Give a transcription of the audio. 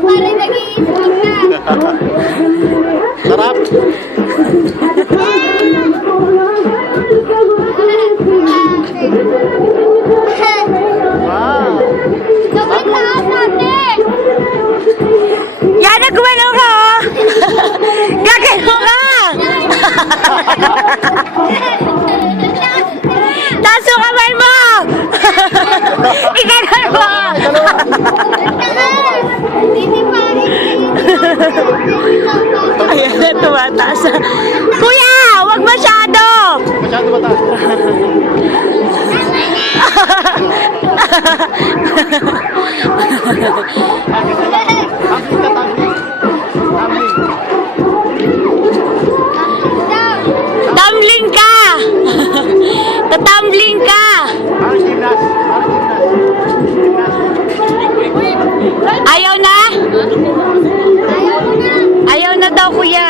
Parang nag-iisip ka. Sarap. Wow. Sobrang taas natin. Yan, nagumano ka, oh! Gagano ka! Taas yung kamay mo! Ikanan mo! Ayan na, tumataas. Kuya, wag masyado! Masyado mataas. Tumbling ka! Tatumbling ka! Parang gymnast. Parang gymnast. Ayaw na? Ayaw na daw, kuya.